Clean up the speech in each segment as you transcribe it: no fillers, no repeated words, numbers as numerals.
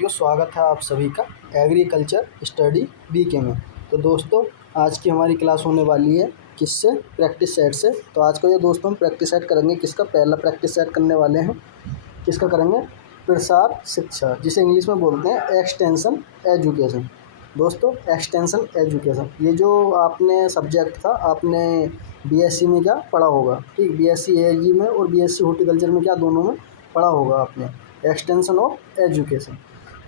स्वागत है आप सभी का एग्रीकल्चर स्टडी बीके में। तो दोस्तों आज की हमारी क्लास होने वाली है किससे, प्रैक्टिस सेट से। तो आज को ये दोस्तों हम प्रैक्टिस सेट करेंगे। किसका पहला प्रैक्टिस सेट करने वाले हैं, किसका करेंगे, प्रसार शिक्षा, जिसे इंग्लिश में बोलते हैं एक्सटेंशन एजुकेशन। दोस्तों एक्सटेंशन एजुकेशन ये जो आपने सब्जेक्ट था, आपने बीएससी में क्या पढ़ा होगा, ठीक, बीएससी एएलजी में और बीएससी हॉर्टिकल्चर में क्या दोनों में पढ़ा होगा आपने एक्सटेंशन ऑफ एजुकेशन।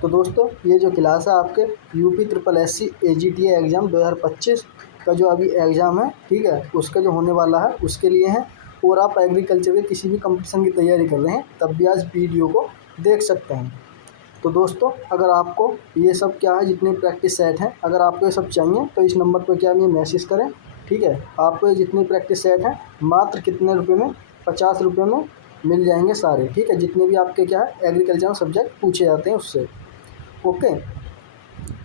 तो दोस्तों ये जो क्लास है आपके UP triple SC AGTA exam 2025 का जो अभी एग्ज़ाम है, ठीक है, उसका जो होने वाला है उसके लिए है। और आप एग्रीकल्चर के किसी भी कंपटीशन की तैयारी कर रहे हैं तब भी आज वीडियो को देख सकते हैं। तो दोस्तों अगर आपको ये सब क्या है, जितने प्रैक्टिस सेट हैं, अगर आपको ये सब चाहिए तो इस नंबर पर क्या ये मैसेज करें, ठीक है। आपको ये जितने प्रैक्टिस सेट हैं मात्र कितने रुपये में, 50 रुपये में मिल जाएंगे सारे, ठीक है, जितने भी आपके क्या है एग्रीकल्चर सब्जेक्ट पूछे जाते हैं उससे। ओके,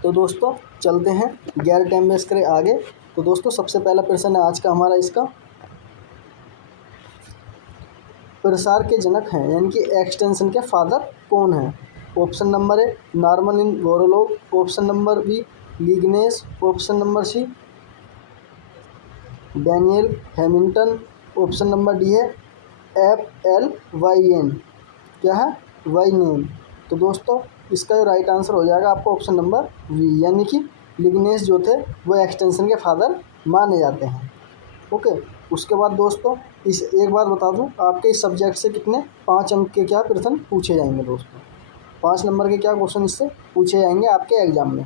तो दोस्तों चलते हैं गैर टाइम वेस्ट करें आगे। तो दोस्तों सबसे पहला प्रश्न है आज का हमारा, इसका प्रसार के जनक हैं यानी कि एक्सटेंशन के फादर कौन हैं। Option number A Norman in Borlaug, option number B Lignes, option number C Daniel Hamilton, option number D है FLYN, क्या है, वाइनेन। तो दोस्तों इसका जो राइट आंसर हो जाएगा आपको ऑप्शन नंबर वी, यानी कि लिग्नेस जो थे वो एक्सटेंशन के फादर माने जाते हैं। ओके, उसके बाद दोस्तों इस एक बात बता दूं, आपके इस सब्जेक्ट से कितने 5 अंक के क्या प्रश्न पूछे जाएंगे दोस्तों, 5 नंबर के क्या क्वेश्चन इससे पूछे जाएंगे आपके एग्जाम में,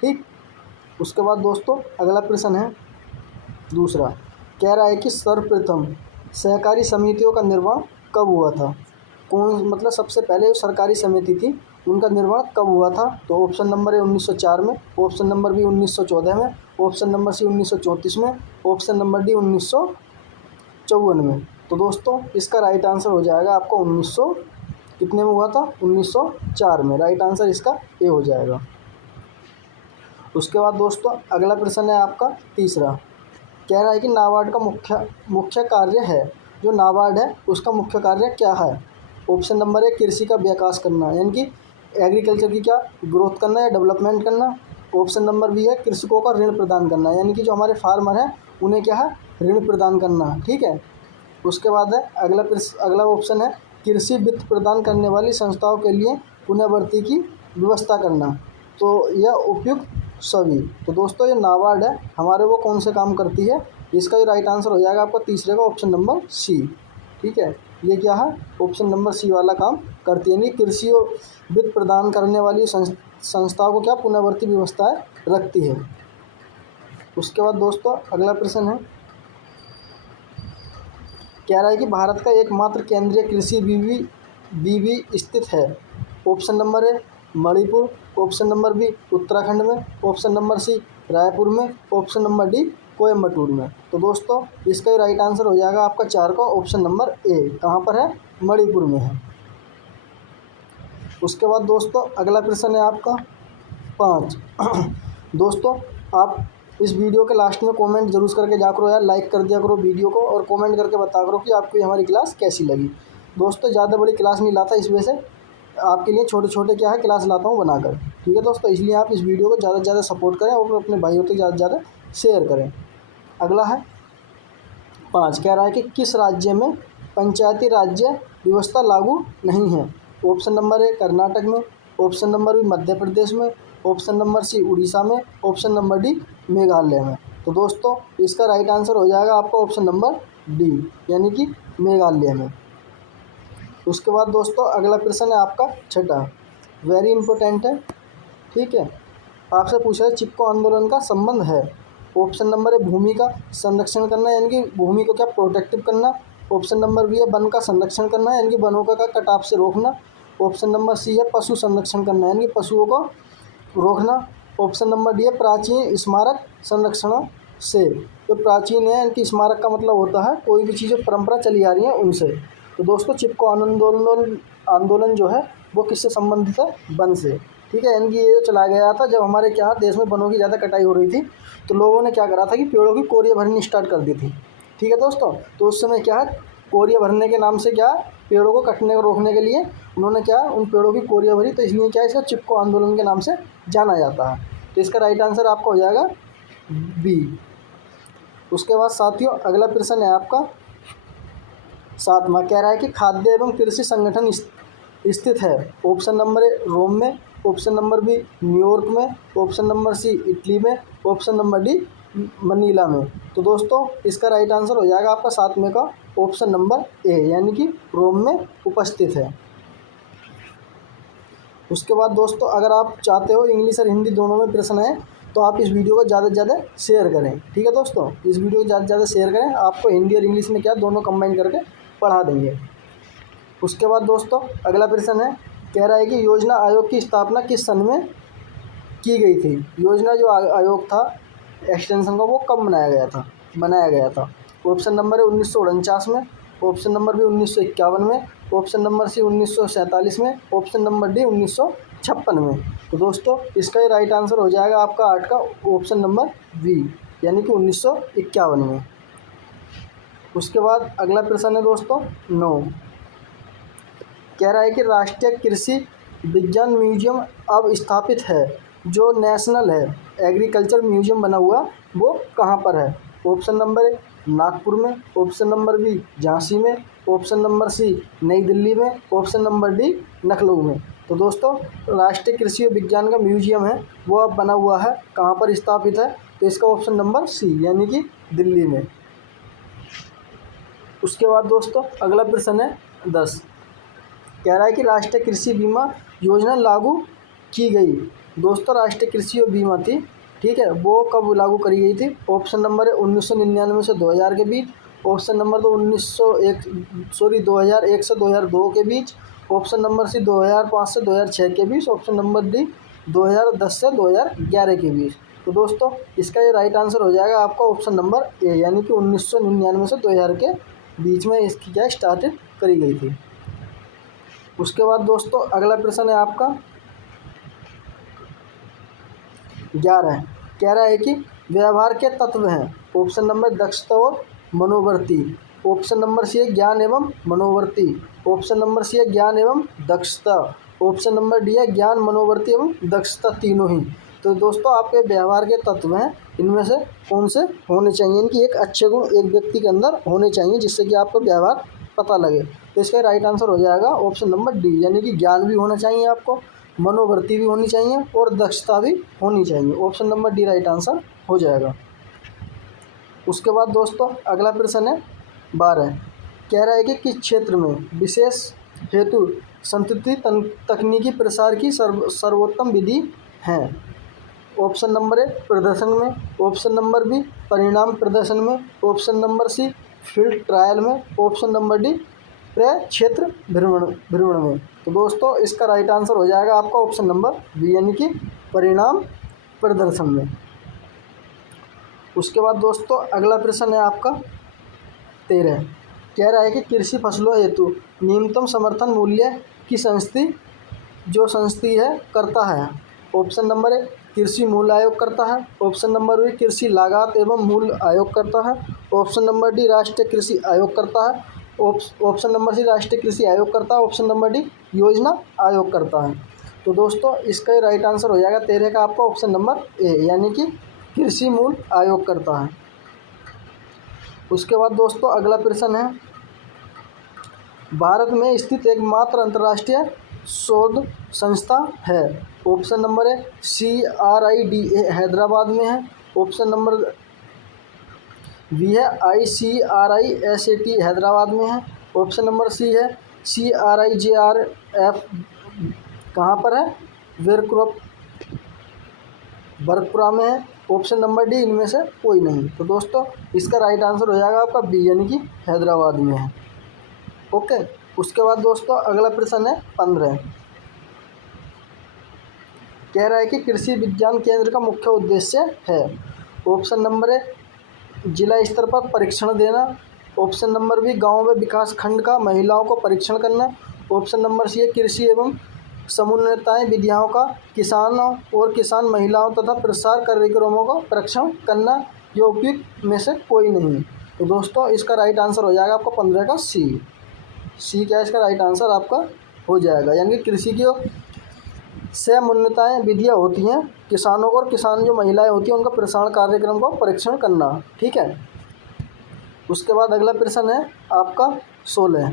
ठीक। उसके बाद दोस्तों अगला प्रश्न है दूसरा, कह रहा है कि सर्वप्रथम सहकारी समितियों का निर्माण कब हुआ था। कौन, मतलब सबसे पहले जो सरकारी समिति थी उनका निर्माण कब हुआ था। तो ऑप्शन नंबर ए 1904 में, ऑप्शन नंबर बी 1914 में, ऑप्शन नंबर सी 1934 में, ऑप्शन नंबर डी 1954 में। तो दोस्तों इसका राइट आंसर हो जाएगा आपको 1900 कितने में हुआ था, 1904 में। राइट आंसर इसका ए हो जाएगा। उसके बाद दोस्तों अगला प्रश्न है आपका तीसरा, कह रहा है कि नाबार्ड का मुख्य कार्य है, जो नाबार्ड है उसका मुख्य कार्य क्या है। ऑप्शन नंबर ए कृषि का विकास करना, यानी कि एग्रीकल्चर की क्या ग्रोथ करना या डेवलपमेंट करना। ऑप्शन नंबर बी है कृषकों का ऋण प्रदान करना, यानी कि जो हमारे फार्मर हैं उन्हें क्या है ऋण प्रदान करना, ठीक है। उसके बाद है अगला ऑप्शन है कृषि वित्त प्रदान करने वाली संस्थाओं के लिए पुनर्भर्ती की व्यवस्था करना। तो यह उपयुक्त सभी। तो दोस्तों ये नाबार्ड है हमारे वो कौन से काम करती है, इसका ये राइट आंसर हो जाएगा आपका तीसरे का ऑप्शन नंबर सी, ठीक है। ये क्या है, ऑप्शन नंबर सी वाला काम करती है, यानी कृषि और वित्त प्रदान करने वाली संस्थाओं को क्या पुनर्भर्ती व्यवस्थाएं रखती है। उसके बाद दोस्तों अगला प्रश्न है, कह रहा है कि भारत का एकमात्र केंद्रीय कृषि बीवी स्थित है। Option number A Manipur, option number B Uttarakhand में, ऑप्शन नंबर सी रायपुर में, ऑप्शन नंबर डी कोयम्बटूर में। तो दोस्तों इसका राइट आंसर हो जाएगा आपका 4 का ऑप्शन नंबर ए, कहाँ पर है, मणिपुर में है। उसके बाद दोस्तों अगला प्रश्न है आपका 5। दोस्तों आप इस वीडियो के लास्ट में कमेंट जरूर करके जा करो यार, लाइक कर दिया करो वीडियो को और कमेंट करके बता करो कि आपको ये हमारी क्लास कैसी लगी। दोस्तों ज़्यादा बड़ी क्लास नहीं लाता, इस वजह से आपके लिए छोटे छोटे क्या है क्लास लाता हूँ बनाकर, ठीक है दोस्तों। इसलिए आप इस वीडियो को ज़्यादा से ज़्यादा सपोर्ट करें और अपने भाइयों तक ज़्यादा से ज़्यादा शेयर करें। अगला है 5, कह रहा है कि किस राज्य में पंचायती राज्य व्यवस्था लागू नहीं है। ऑप्शन नंबर ए कर्नाटक में, option number B Madhya Pradesh में, ऑप्शन नंबर सी उड़ीसा में, ऑप्शन नंबर डी मेघालय में। तो दोस्तों इसका राइट आंसर हो जाएगा आपका ऑप्शन नंबर डी, यानी कि मेघालय में। उसके बाद दोस्तों अगला प्रश्न है आपका 6, वेरी इंपॉर्टेंट है, ठीक है। आपसे पूछा है चिपको आंदोलन का संबंध है। ऑप्शन नंबर है भूमि का संरक्षण करना, यानी कि भूमि को क्या प्रोटेक्टिव करना। ऑप्शन नंबर बी है वन का संरक्षण करना, यानी कि वनों का कटाव से रोकना। ऑप्शन नंबर सी है पशु संरक्षण करना, यानी कि पशुओं को रोकना। ऑप्शन नंबर डी है प्राचीन स्मारक संरक्षण से। जो प्राचीन है, यानी कि स्मारक का मतलब होता है कोई भी चीज़ परंपरा चली आ रही है उनसे। तो दोस्तों चिपको आंदोलन जो है वो किससे संबंधित है, वन से, ठीक है। यानी कि ये जो चला गया था जब हमारे क्या देश में वनों की ज़्यादा कटाई हो रही थी, तो लोगों ने क्या करा था कि पेड़ों की कोरिया भरनी स्टार्ट कर दी थी, ठीक है दोस्तों। तो उस समय क्या है कोरिया भरने के नाम से क्या पेड़ों को कटने को रोकने के लिए उन्होंने क्या, उन पेड़ों की कोरिया भरी, तो इसलिए क्या इसका चिपको आंदोलन के नाम से जाना जाता है। तो इसका राइट आंसर आपका हो जाएगा बी। उसके बाद साथियों अगला प्रश्न है आपका 7वां, कह रहा है कि खाद्य एवं कृषि संगठन स्थित है। ऑप्शन नंबर ए रोम में, ऑप्शन नंबर बी न्यूयॉर्क में, ऑप्शन नंबर सी इटली में, ऑप्शन नंबर डी मनीला में। तो दोस्तों इसका राइट आंसर हो जाएगा आपका 7वें का ऑप्शन नंबर ए, यानी कि रोम में उपस्थित है। उसके बाद दोस्तों अगर आप चाहते हो इंग्लिश और हिंदी दोनों में प्रश्न है तो आप इस वीडियो को ज़्यादा से ज़्यादा शेयर करें। ठीक है दोस्तों, इस वीडियो को ज़्यादा से ज़्यादा शेयर करें, आपको हिंदी और इंग्लिश में क्या दोनों कंबाइन करके पढ़ा देंगे। उसके बाद दोस्तों अगला प्रश्न है, कह रहा है कि योजना आयोग की स्थापना किस सन में की गई थी। योजना जो आयोग था एक्सटेंशन का वो कब बनाया गया था। ऑप्शन नंबर है 1949 में, ऑप्शन नंबर बी 1951 में, ऑप्शन नंबर सी 1947 में, ऑप्शन नंबर डी 1956 में। तो दोस्तों इसका ही राइट आंसर हो जाएगा आपका 8 का ऑप्शन नंबर बी, यानी कि 1951 में। उसके बाद अगला प्रश्न है दोस्तों 9, कह रहा है कि राष्ट्रीय कृषि विज्ञान म्यूजियम अब स्थापित है जो नेशनल है एग्रीकल्चर म्यूजियम बना हुआ वो कहाँ पर है। ऑप्शन नंबर ए नागपुर में, ऑप्शन नंबर बी झांसी में, ऑप्शन नंबर सी नई दिल्ली में, ऑप्शन नंबर डी लखनऊ में। तो दोस्तों राष्ट्रीय कृषि विज्ञान का म्यूजियम है वो अब बना हुआ है, कहाँ पर स्थापित है, तो इसका ऑप्शन नंबर सी यानी कि दिल्ली में। उसके बाद दोस्तों अगला प्रश्न है 10, कह रहा है कि राष्ट्रीय कृषि बीमा योजना लागू की गई। दोस्तों राष्ट्रीय कृषि बीमा थी, ठीक है, वो कब लागू करी गई थी। ऑप्शन नंबर है 1999 से 2000 के बीच, ऑप्शन नंबर 2001 से 2002 के बीच, ऑप्शन नंबर सी 2005 से 2006 के बीच, ऑप्शन नंबर डी 2010 से 2011 के बीच। तो दोस्तों इसका ये राइट आंसर हो जाएगा आपका ऑप्शन नंबर ए, यानी कि 1999 से 2000 के बीच में इसकी क्या स्टार्टेड करी गई थी। उसके बाद दोस्तों अगला प्रश्न है आपका 11, कह रहा है कि व्यवहार के तत्व हैं। ऑप्शन नंबर दक्षता और मनोवृत्ति, ऑप्शन नंबर सी है ज्ञान एवं मनोवृत्ति, ऑप्शन नंबर सी है ज्ञान एवं दक्षता, ऑप्शन नंबर डी है ज्ञान मनोवृत्ति एवं दक्षता, तीनों ही। तो दोस्तों आपके व्यवहार के तत्व हैं, इनमें से कौन से होने चाहिए, इनकी एक अच्छे गुण एक व्यक्ति के अंदर होने चाहिए जिससे कि आपको व्यवहार पता लगे। तो इसका राइट आंसर हो जाएगा ऑप्शन नंबर डी, यानी कि ज्ञान भी होना चाहिए आपको, मनोवृत्ति भी होनी चाहिए और दक्षता भी होनी चाहिए। Option number D right answer हो जाएगा। उसके बाद दोस्तों अगला प्रश्न है 12, कह रहा है कि किस क्षेत्र में विशेष हेतु संतति तकनीकी प्रसार की सर्वोत्तम विधि है। ऑप्शन नंबर ए प्रदर्शन में, ऑप्शन नंबर बी परिणाम प्रदर्शन में, option number C field trial में, ऑप्शन नंबर डी प्रक्षेत्र भ्रमण में। तो दोस्तों इसका राइट आंसर हो जाएगा आपका ऑप्शन नंबर बी, यानी कि परिणाम प्रदर्शन में। उसके बाद दोस्तों अगला प्रश्न है आपका 13, कह रहा है कि कृषि फसलों हेतु न्यूनतम समर्थन मूल्य की संस्थि है करता है। ऑप्शन नंबर ए कृषि मूल्य आयोग करता है, ऑप्शन नंबर बी कृषि लागत एवं मूल्य आयोग करता है, ऑप्शन नंबर डी राष्ट्रीय कृषि आयोग करता है, ऑप्शन नंबर सी राष्ट्रीय कृषि आयोग करता है, ऑप्शन नंबर डी योजना आयोग करता है। तो दोस्तों इसका राइट आंसर हो जाएगा 13 का आपका ऑप्शन नंबर ए, यानी कि कृषि मूल्य आयोग करता है। उसके बाद दोस्तों अगला प्रश्न है, भारत में स्थित एकमात्र अंतर्राष्ट्रीय शोध संस्था है। ऑप्शन नंबर है CRIDA हैदराबाद में है, ऑप्शन नंबर बी है ICRISAT हैदराबाद में है, ऑप्शन नंबर सी है CRIJRF कहाँ पर है, बरकपुरा में है, ऑप्शन नंबर डी इनमें से कोई नहीं। तो दोस्तों इसका राइट आंसर हो जाएगा आपका बी, यानी कि हैदराबाद में है। ओके। उसके बाद दोस्तों अगला प्रश्न है 15, कह रहा है कि कृषि विज्ञान केंद्र का मुख्य उद्देश्य है। ऑप्शन नंबर ए जिला स्तर पर परीक्षण देना, ऑप्शन नंबर बी गांव में विकास खंड का महिलाओं को परीक्षण करना, ऑप्शन नंबर सी है कृषि एवं समुन्नताएं विधियों का किसानों और किसान महिलाओं तथा प्रसार कार्यक्रमों का परीक्षण करना, ये उपयुक्त में से कोई नहीं। तो दोस्तों इसका राइट आंसर हो जाएगा आपको 15 का सी। सी क्या इसका राइट आंसर आपका हो जाएगा। यानी कि कृषि की समन्विताएँ विधियाँ होती हैं किसानों को, और किसान जो महिलाएं होती हैं उनका प्रसारण कार्यक्रम को परीक्षण करना। ठीक है। उसके बाद अगला प्रश्न है आपका 16,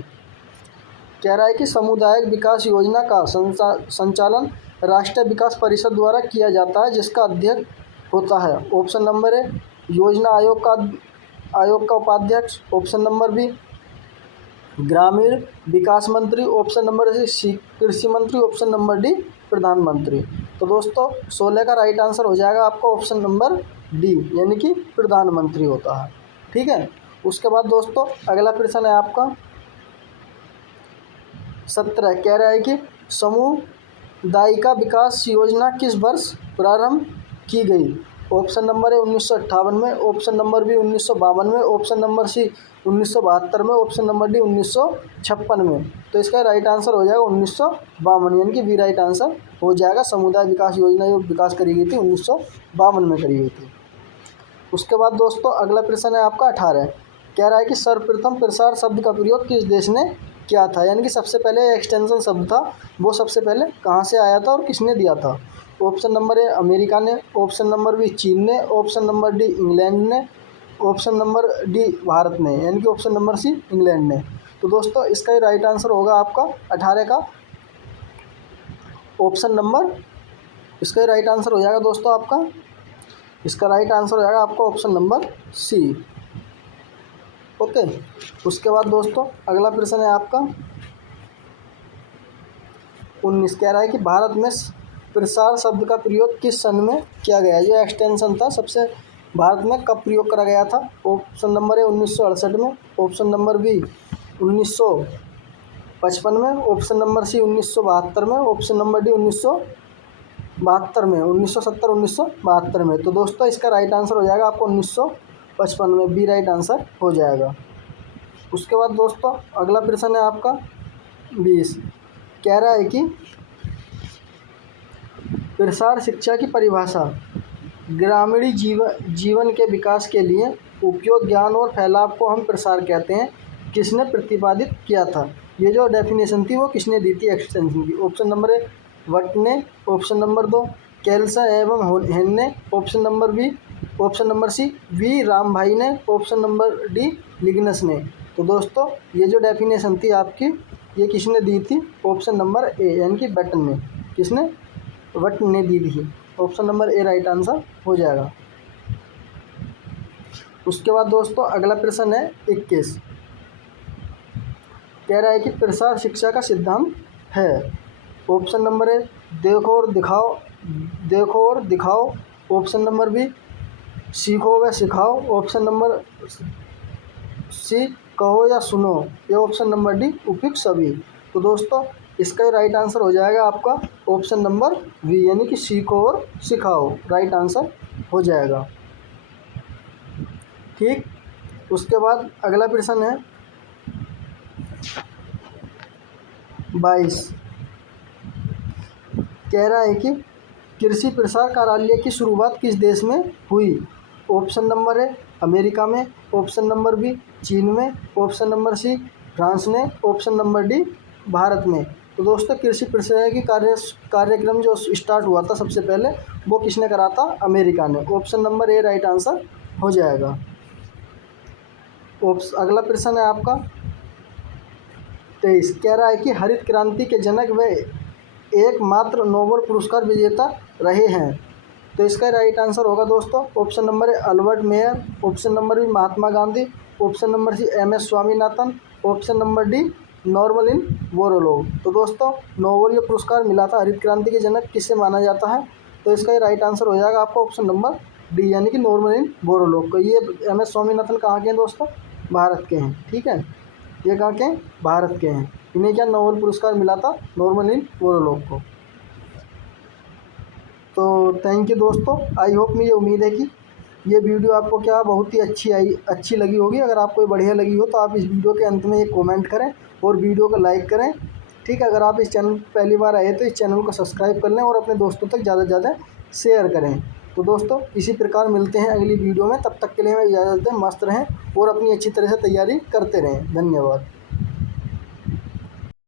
कह रहा है कि सामुदायिक विकास योजना का संचालन राष्ट्रीय विकास परिषद द्वारा किया जाता है, जिसका अध्यक्ष होता है। ऑप्शन नंबर ए योजना आयोग का उपाध्यक्ष, ऑप्शन नंबर बी ग्रामीण विकास मंत्री, ऑप्शन नंबर सी कृषि मंत्री, ऑप्शन नंबर डी प्रधानमंत्री। तो दोस्तों 16 का राइट आंसर हो जाएगा आपका ऑप्शन नंबर डी, यानी कि प्रधानमंत्री होता है। ठीक है। उसके बाद दोस्तों अगला प्रश्न है आपका 17, कह रहा है कि सामुदायिका विकास योजना किस वर्ष प्रारंभ की गई। ऑप्शन नंबर ए 1958 में, ऑप्शन नंबर बी 1952 में, ऑप्शन नंबर सी 1972 में, ऑप्शन नंबर डी 1956 में। तो इसका राइट आंसर हो जाएगा 1952, यानी कि बी राइट आंसर हो जाएगा। समुदाय विकास योजना जो विकास करी गई थी 1952 में करी गई थी। उसके बाद दोस्तों अगला प्रश्न है आपका 18, कह रहा है कि सर्वप्रथम प्रसार शब्द का प्रयोग किस देश ने किया था। यानी कि सबसे पहले एक्सटेंशन शब्द था वो सबसे पहले कहाँ से आया था और किसने दिया था। ऑप्शन नंबर ए अमेरिका ने, ऑप्शन नंबर बी चीन ने, ऑप्शन नंबर डी इंग्लैंड ने, ऑप्शन नंबर डी भारत ने, यानी कि ऑप्शन नंबर सी इंग्लैंड ने। तो दोस्तों इसका ही राइट आंसर होगा आपका 18 का ऑप्शन नंबर, इसका ही राइट आंसर हो जाएगा दोस्तों आपका, इसका राइट आंसर हो जाएगा आपका ऑप्शन नंबर सी। ओके। उसके बाद दोस्तों अगला प्रश्न है आपका 19, कह रहा है कि भारत में प्रसार शब्द का प्रयोग किस सन में किया गया। जो एक्सटेंशन था सबसे भारत में कब प्रयोग करा गया था। ऑप्शन नंबर ए 1968 में, ऑप्शन नंबर बी 1955 में, ऑप्शन नंबर सी 1972 में, ऑप्शन नंबर डी 1972 में, 1970 1972 में। तो दोस्तों इसका राइट आंसर हो जाएगा आपको 1955 में, बी राइट आंसर हो जाएगा। उसके बाद दोस्तों अगला प्रश्न है आपका 20, कह रहा है कि प्रसार शिक्षा की परिभाषा ग्रामीण जीवन के विकास के लिए उपयोग ज्ञान और फैलाव को हम प्रसार कहते हैं, किसने प्रतिपादित किया था। ये जो डेफिनेशन थी वो किसने दी थी एक्सटेंशन की। ऑप्शन नंबर ए वट ने, ऑप्शन नंबर 2 कैल्सा एवं हेन ने, option number C V Ram Bhai ने, ऑप्शन नंबर डी लिग्नस ने। तो दोस्तों ये जो डेफिनेशन थी आपकी ये किसने दी थी। ऑप्शन नंबर ए यानी कि बटन ने, किसने वट ने दी थी। ऑप्शन नंबर ए राइट आंसर हो जाएगा। उसके बाद दोस्तों अगला प्रश्न है 21, कह रहा है कि प्रसार शिक्षा का सिद्धांत है। ऑप्शन नंबर ए देखो और दिखाओ, ऑप्शन नंबर बी सीखो व सिखाओ, ऑप्शन नंबर सी कहो या सुनो, या ऑप्शन नंबर डी उपयुक्त सभी। तो दोस्तों इसका ही राइट आंसर हो जाएगा आपका ऑप्शन नंबर वी, यानी कि सीखो और सिखाओ राइट आंसर हो जाएगा। ठीक। उसके बाद अगला प्रश्न है 22, कह रहा है कि कृषि प्रसार कार्यालय की शुरुआत किस देश में हुई। ऑप्शन नंबर ए अमेरिका में, ऑप्शन नंबर बी चीन में, ऑप्शन नंबर सी फ्रांस में, ऑप्शन नंबर डी भारत में। तो दोस्तों कृषि प्रसार की कार्यक्रम जो स्टार्ट हुआ था सबसे पहले वो किसने करा था, अमेरिका ने। ऑप्शन नंबर ए राइट आंसर हो जाएगा। अगला प्रश्न है आपका 23, कह रहा है कि हरित क्रांति के जनक व एकमात्र नोबेल पुरस्कार विजेता रहे हैं। तो इसका राइट आंसर होगा दोस्तों option number A Albert Mayer, option number B Mahatma Gandhi, option number C MS Swaminathan, option number D Norman Borlaug. तो दोस्तों नोबेल जो पुरस्कार मिला था हरित क्रांति के जनक किससे माना जाता है। तो इसका राइट आंसर हो जाएगा आपका ऑप्शन नंबर डी, यानी कि नॉर्मन बोरलॉग को। ये MS स्वामीनाथन कहाँ के हैं दोस्तों, भारत के हैं। ठीक है, ये कहाँ के हैं, भारत के हैं। इन्हें क्या नोबेल पुरस्कार मिला था, नॉर्मन बोरलॉग को। तो थैंक यू दोस्तों। आई होप मुझे उम्मीद है कि ये वीडियो आपको क्या बहुत ही अच्छी लगी होगी। अगर आपको बढ़िया लगी हो तो आप इस वीडियो के अंत में एक कमेंट करें और वीडियो को लाइक करें। ठीक है, अगर आप इस चैनल पहली बार आए तो इस चैनल को सब्सक्राइब कर लें और अपने दोस्तों तक ज़्यादा से ज़्यादा शेयर करें। तो दोस्तों इसी प्रकार मिलते हैं अगली वीडियो में, तब तक के लिए मैं इजाज़त दें। मस्त रहें और अपनी अच्छी तरह से तैयारी करते रहें। धन्यवाद।